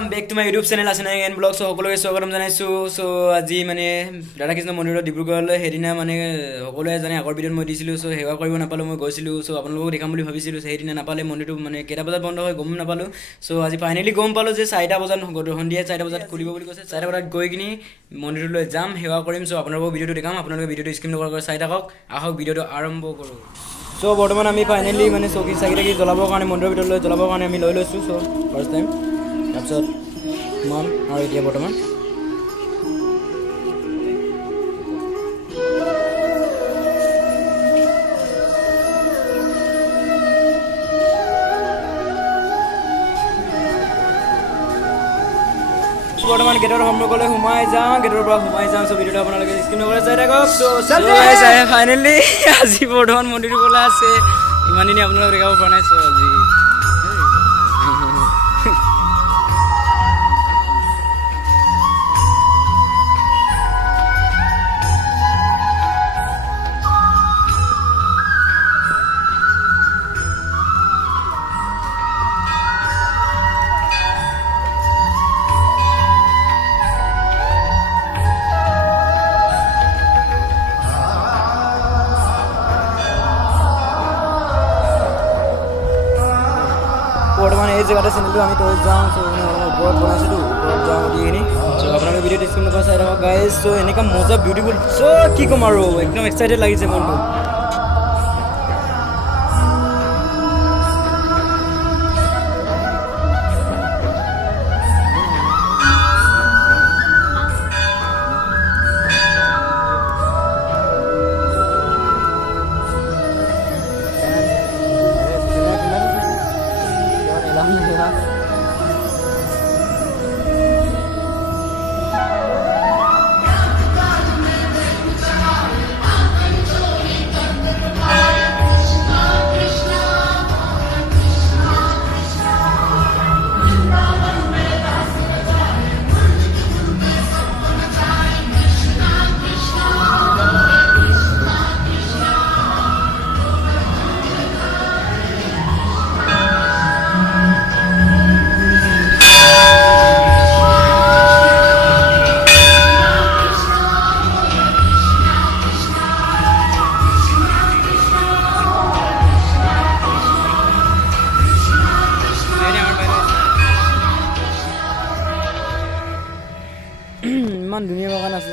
welcome back to my YouTube channel Asin Ayang vlog. So সকলোকে স্বাগতম জানাইছো. So আজি মানে ৰাধা কৃষ্ণ মন্দিৰৰ ডিব্ৰুগড়লৈ হেদিনা মানে সকলোৱে জানে আগৰ ভিডিঅ'ত মই দিছিলো. So হেৱা কৰিব নাপালো, মই গৈছিলো. So আপোনালোকক দেখাম বুলি ভাবিছিলো. হেদিনা নাপালে মন্দিৰটো মানে কেইটা বজাত বন্ধ হয় গম নাপালো. So আজি ফাইনালি গম পালো যে 4টা বজাত সন্ধিয়া 4টা বজাত খুলিব বুলি কৈছে. 4টা বজাত গৈ কিনি মন্দিৰলৈ যাম, হেৱা কৰিম. So আপোনালোকক ভিডিঅ'টো দেখাম, আপোনালোকে ভিডিঅ'টো স্কিপ নকৰাকৈ চাই থাকক. আহক ভিডিঅ'টো আৰম্ভ কৰোঁ. So বৰ্তমান আমি ফাইনালি মানে চকী চাকি জ্বলাবৰ কাৰণে মন্দিৰৰ ভিতৰলৈ জ্বলাবৰ কাৰণে আমি লৈ লৈছোঁ. So ফাৰ্ষ্ট টাইম তাৰপিছত মম আৰু এতিয়া বৰ্তমান গেটৰ সন্মুখলৈ সোমাই যাওঁ, গেটৰ পৰা সোমাই যাওঁ. চ' ভিডিঅ'টো আপোনালোকে স্কিপ নকৰে চাই থাকক. চ' ফাইনেলি আজি বৰ্তমান মন্দিৰটো খোলা আছে, ইমানদিনে আপোনালোকে দেখাব পৰা নাই. চ' আজি বৰ্তমান এই জেগাতে চেনেলটো আমি তলত যাওঁ. চ' মানে অলপ ওপৰত বনাইছিলোঁ, ওপৰত যাওঁ দিখিনি. চ' আপোনালোকে ভিডিঅ'টো স্কিপ নকৰা চাই থাকক গাইজ. চ' এনেকুৱা মজা বিউটিফুল, চ' কি ক'ম আৰু একদম এক্সাইটেড লাগিছে মনটো. ইমান ধুনীয়া বাগান আছে.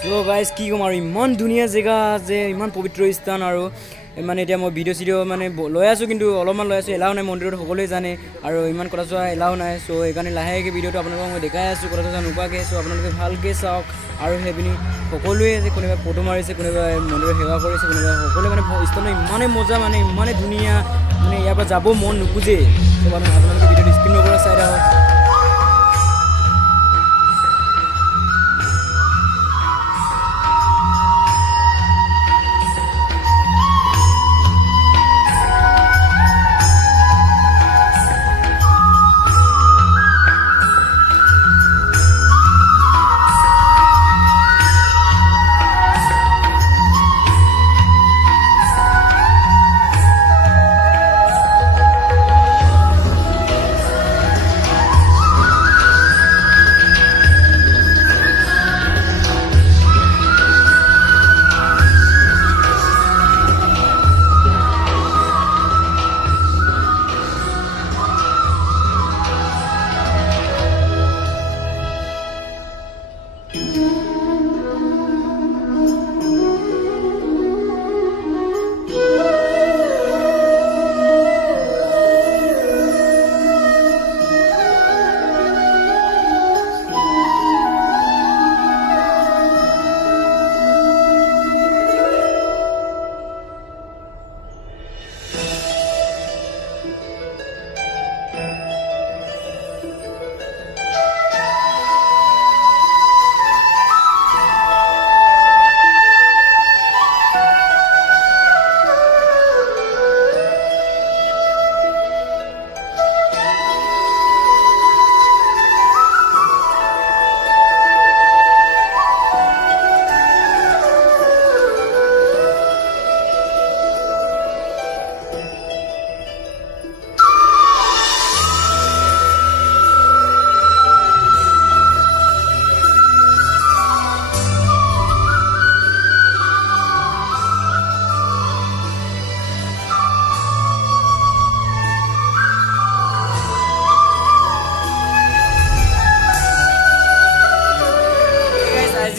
চ' গাইজ কি ক'ম আৰু ইমান ধুনীয়া জেগা যে, ইমান পবিত্ৰ স্থান. আৰু মানে এতিয়া মই ভিডিঅ' চিডিঅ' মানে লৈ আছোঁ, কিন্তু অলপমান লৈ আছোঁ, এলাও নাই মন্দিৰত, সকলোৱে জানে. আৰু ইমান কথা চোৱা এলাও নাই. চ' সেইকাৰণে লাহেকৈ ভিডিঅ'টো আপোনালোকক মই দেখাই আছোঁ, কথা চোৱা নোকোৱাকৈ. চ' আপোনালোকে ভালকৈ চাওক. আৰু সেইপিনি সকলোৱে আছে, কোনোবাই ফটো মাৰিছে, কোনোবাই মন্দিৰত সেৱা কৰিছে, কোনোবাই সকলোৱে মানে স্থানটো ইমানেই মজা, মানে ইমানেই ধুনীয়া, মানে ইয়াৰ পৰা যাব মন নোখোজে. চ' আপোনালোকে ভিডিঅ'টো স্কিপ নকৰা চাই থাকক.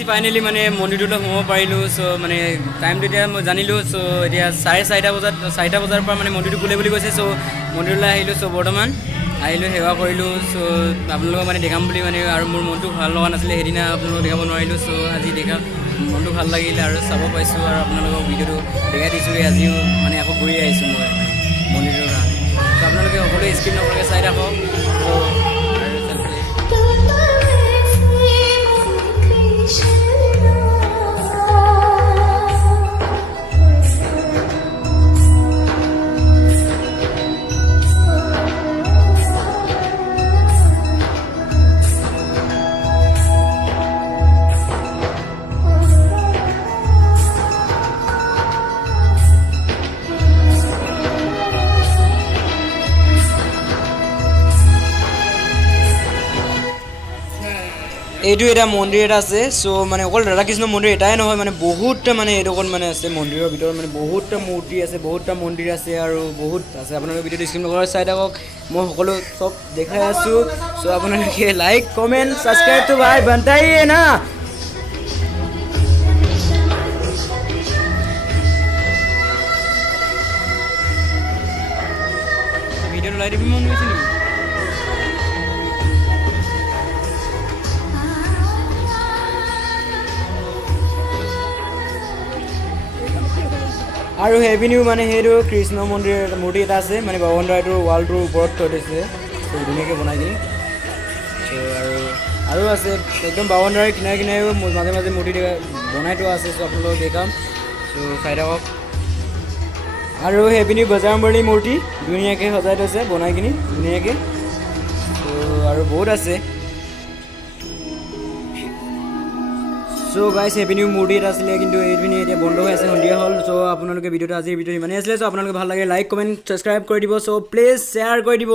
ফাইনেলি মানে মন্দিৰটোলৈ সোমাব পাৰিলোঁ চ' মানে টাইমটো এতিয়া মই জানিলোঁ চ' এতিয়া 4:30 বজাৰ পৰা মানে মন্দিৰটো খোলে বুলি কৈছে চ' মন্দিৰলৈ আহিলোঁ চ' বৰ্তমান আহিলোঁ সেৱা কৰিলোঁ চ' আপোনালোকক মানে দেখাম বুলি মানে আৰু মোৰ মনটো ভাল লগা নাছিলে সেইদিনা আপোনালোকক দেখাব নোৱাৰিলোঁ চ' আজি মনটো ভাল লাগিলে আৰু চাব পাইছোঁ আৰু আপোনালোকক ভিডিঅ'টো দেখাই দিছোঁগৈ আজিও মানে আকৌ ঘূৰি আহিছোঁ মই মন্দিৰৰ কাৰণে চ' আপোনালোকে সকলোৱে স্কিপ নকৰাকৈ চাই থাকক চ' এইটো এটা মন্দিৰ এটা আছে চ' মানে অকল ৰাধাকৃষ্ণ মন্দিৰ এটাই নহয় মানে বহুতটা মানে এইডোখৰত মানে আছে মন্দিৰৰ ভিতৰত মানে বহুতটা মূৰ্তি আছে বহুতটা মন্দিৰ আছে আৰু বহুত আছে আপোনালোকে ভিডিঅ'টো স্ক্ৰীন নকৰাকৈ চাই থাকক মই সকলো চব দেখাই আছোঁ চ' আপোনালোকে লাইক কমেণ্ট ছাবস্ক্ৰাইবটো ভাই বনতা হি है ना ভিডিঅ'টো লাইক দিবি মন গৈছে নেকি আৰু হেভিনিউ মানে সেইটো কৃষ্ণ মন্দিৰ মূৰ্তি এটা আছে মানে বাবনদাৰটোৰ ৱালটোৰ ওপৰত থৈ দিছে চ' ধুনীয়াকৈ বনাই দিম চ' আৰু আছে একদম বাবনদাৰ কিনাৰে কিনাৰেও মাজে মাজে মূৰ্তি বনাই থোৱা আছে চ' আপোনালোকক দেখাম চ' চাই থাকক আৰু হেভিনিউ বজাৰমূৰী মূৰ্তি ধুনীয়াকৈ সজাই থৈছে বনাই কিনি ধুনীয়াকৈ চ' আৰু বহুত আছে চ' গাইছ হেভিনিউ মূৰ্তি এটা আছিলে কিন্তু এইপিনে এতিয়া বন্ধ হৈ আছে সন্ধিয়া হ'ল চ' আপোনালোকে আজিৰ ভিডিঅ'টো ইমানেই আছিলে চ' আপোনালোকে ভাল লাগে লাইক কমেণ্ট ছাবস্ক্ৰাইব কৰি দিব চ' প্লিজ শ্বেয়াৰ কৰি দিব